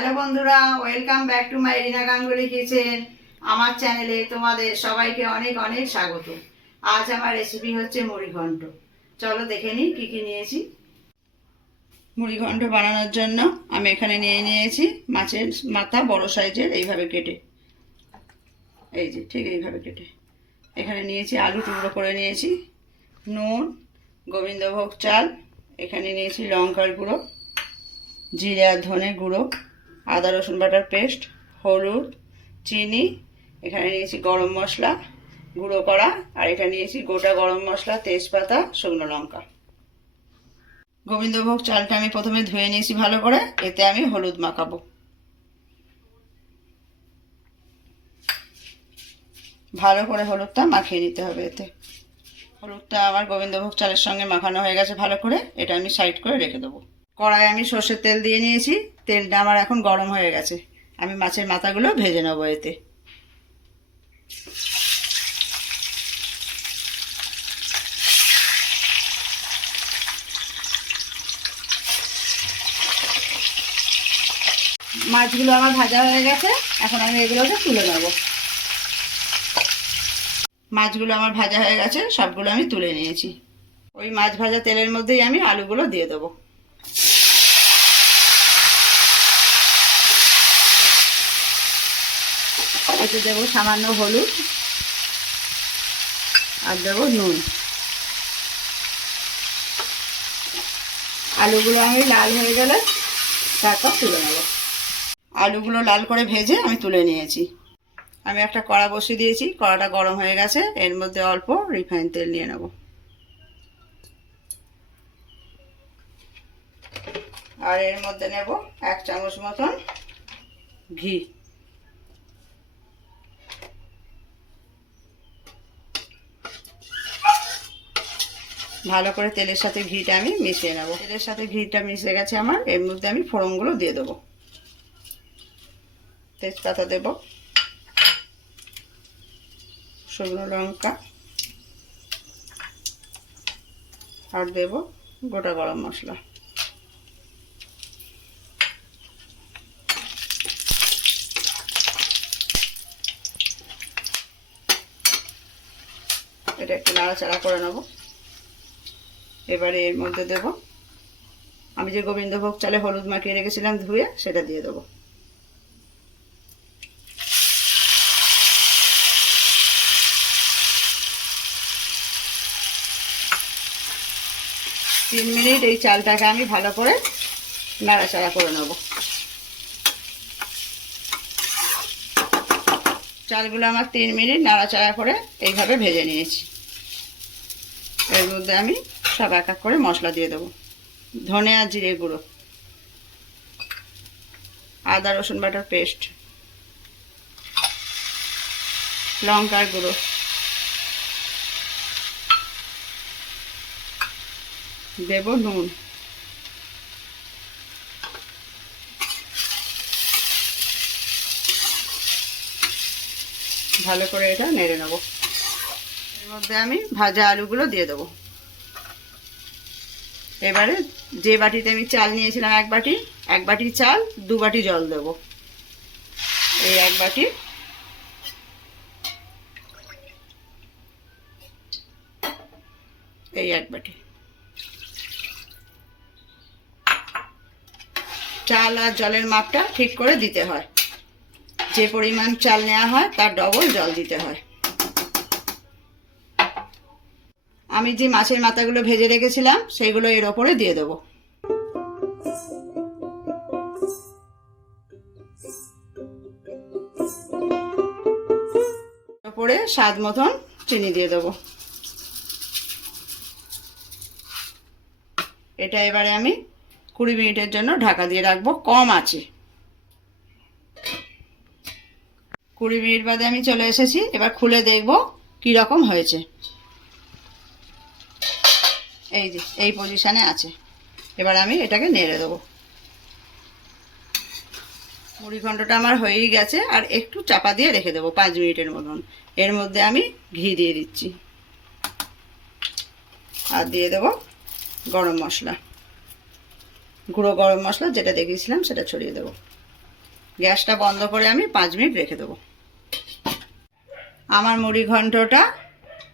Hello বন্ধুরা, welcome back to my Rina Ganguly kitchen. আমার চ্যানেলে তোমাদের সবাইকে অনেক অনেক স্বাগত। আজ আমার রেসিপি হচ্ছে মুড়ি ঘন্ট। চলো দেখে নিই কী কী নিয়েছি। মুড়ি ঘন্ট বানানোর জন্য আমি এখানে নিয়েছি মাছের মাথা বড় সাইজের, এইভাবে কেটে, এই যে ঠিক এইভাবে কেটে। এখানে নিয়েছি আলু টুকরো করে নিয়েছি, নুন, গোবিন্দভোগ চাল, এখানে নিয়েছি লঙ্কার গুঁড়ো, জিরে আর ধনে গুঁড়ো, আদা রসুন বাটার পেস্ট, হলুদ, চিনি, এখানে নিয়েছি গরম মশলা গুঁড়ো করা, আর এটা নিয়েছি গোটা গরম মশলা, তেজপাতা, শুকনো লঙ্কা। গোবিন্দভোগ চালটা আমি প্রথমে ধুয়ে নিয়েছি ভালো করে, এতে আমি হলুদ মাখাবো। ভালো করে হলুদটা মাখিয়ে নিতে হবে। এতে হলুদটা আমার গোবিন্দভোগ চালের সঙ্গে মাখানো হয়ে গেছে ভালো করে, এটা আমি সাইড করে রেখে দেবো। কড়াই আমি সর্ষের তেল দিয়ে নিয়েছি, তেলটা আমার এখন গরম হয়ে গেছে। আমি মাছের মাথাগুলো ভেজে নেবো এতে। মাছগুলো আমার ভাজা হয়ে গেছে, এখন আমি এগুলোকে তুলে নেব। মাছগুলো আমার ভাজা হয়ে গেছে, সবগুলো আমি তুলে নিয়েছি। ওই মাছ ভাজা তেলের মধ্যেই আমি আলুগুলো দিয়ে দেবো। এতে দেবো সামান্য হলুদ আর দেবো নুন। আলুগুলো আমি লাল হয়ে গেলে তারপর তুলে নেব। আলুগুলো লাল করে ভেজে আমি তুলে নিয়েছি। আমি একটা কড়া বসিয়ে দিয়েছি, কড়াটা গরম হয়ে গেছে, এর মধ্যে অল্প রিফাইন তেল নিয়ে নেব। আর এর মধ্যে নেব 1 চামচ মতন ঘি। ভালো করে তেলের সাথে ঘিটা আমি মিশিয়ে নেব। তেলের সাথে ঘিটা মিশে গেছে আমার, এর মধ্যে আমি ফোড়নগুলো দিয়ে দেবো। তেজপাতা দেব, শুকনো লঙ্কা, আর দেব গোটা গরম মশলা। এটা একটু নাড়াচাড়া করে নেব। এবারে এর মধ্যে দেব আমি যে গোবিন্দভোগ চালে হলুদ মাখিয়ে রেখেছিলাম ধুয়ে, সেটা দিয়ে দেবো। তিন মিনিট এই চালটাকে আমি ভালো করে নাড়াচাড়া করে নেব। চালগুলো আমার 3 মিনিট নাড়াচাড়া করে এইভাবে ভেজে নিয়েছি। এর মধ্যে আমি সব এক এক করে মশলা দিয়ে দেবো। ধনে আর জিরে গুঁড়ো, আদা রসুন বাটার পেস্ট, লঙ্কার গুঁড়ো, দেব নুন, ভালো করে এটা নেড়ে নেব। এর মধ্যে আমি ভাজা আলুগুলো দিয়ে দেবো। এবারে যে বাটিতে আমি চাল নিয়েছিলাম এক বাটি চাল 2 বাটি জল দেব। এই এক বাটি, এই এক বাটি। চাল আর জলের মাপটা ঠিক করে দিতে হয়। যে পরিমাণ চাল নেওয়া হয় তার ডবল জল দিতে হয়। আমি যে মাছের মাথাগুলো ভেজে রেখেছিলাম সেগুলো এর ওপরে দিয়ে দেবো। ওপরে স্বাদ মতন চিনি দিয়ে দেবো। এটা এবারে আমি 20 মিনিটের জন্য ঢাকা দিয়ে রাখবো কম আঁচে। 20 মিনিট বাদে আমি চলে এসেছি। এবার খুলে দেখবো কি রকম হয়েছে। এই যে এই পজিশনে আছে। এবার আমি এটাকে নেড়ে দেবো। মুড়ি ঘন্টটা আমার হয়েই গেছে, আর একটু চাপা দিয়ে রেখে দেবো 5 মিনিটের মতন। এর মধ্যে আমি ঘি দিয়ে দিচ্ছি, আর দিয়ে দেবো গরম মশলা, গুঁড়ো গরম মশলা যেটা দেখিয়েছিলাম সেটা ছড়িয়ে দেবো। গ্যাসটা বন্ধ করে আমি 5 মিনিট রেখে দেবো। আমার মুড়ি ঘন্টটা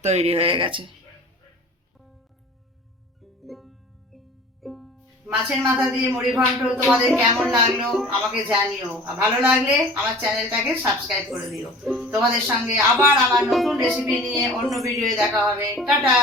তৈরি হয়ে গেছে। মাছের মাথা দিয়ে মুড়ি ঘন্ট তোমাদের কেমন লাগলো আমাকে জানিও, আর ভালো লাগলে আমার চ্যানেলটাকে সাবস্ক্রাইব করে দিও। তোমাদের সঙ্গে আবার আমার নতুন রেসিপি নিয়ে অন্য ভিডিওয়ে দেখা হবে। টাটা।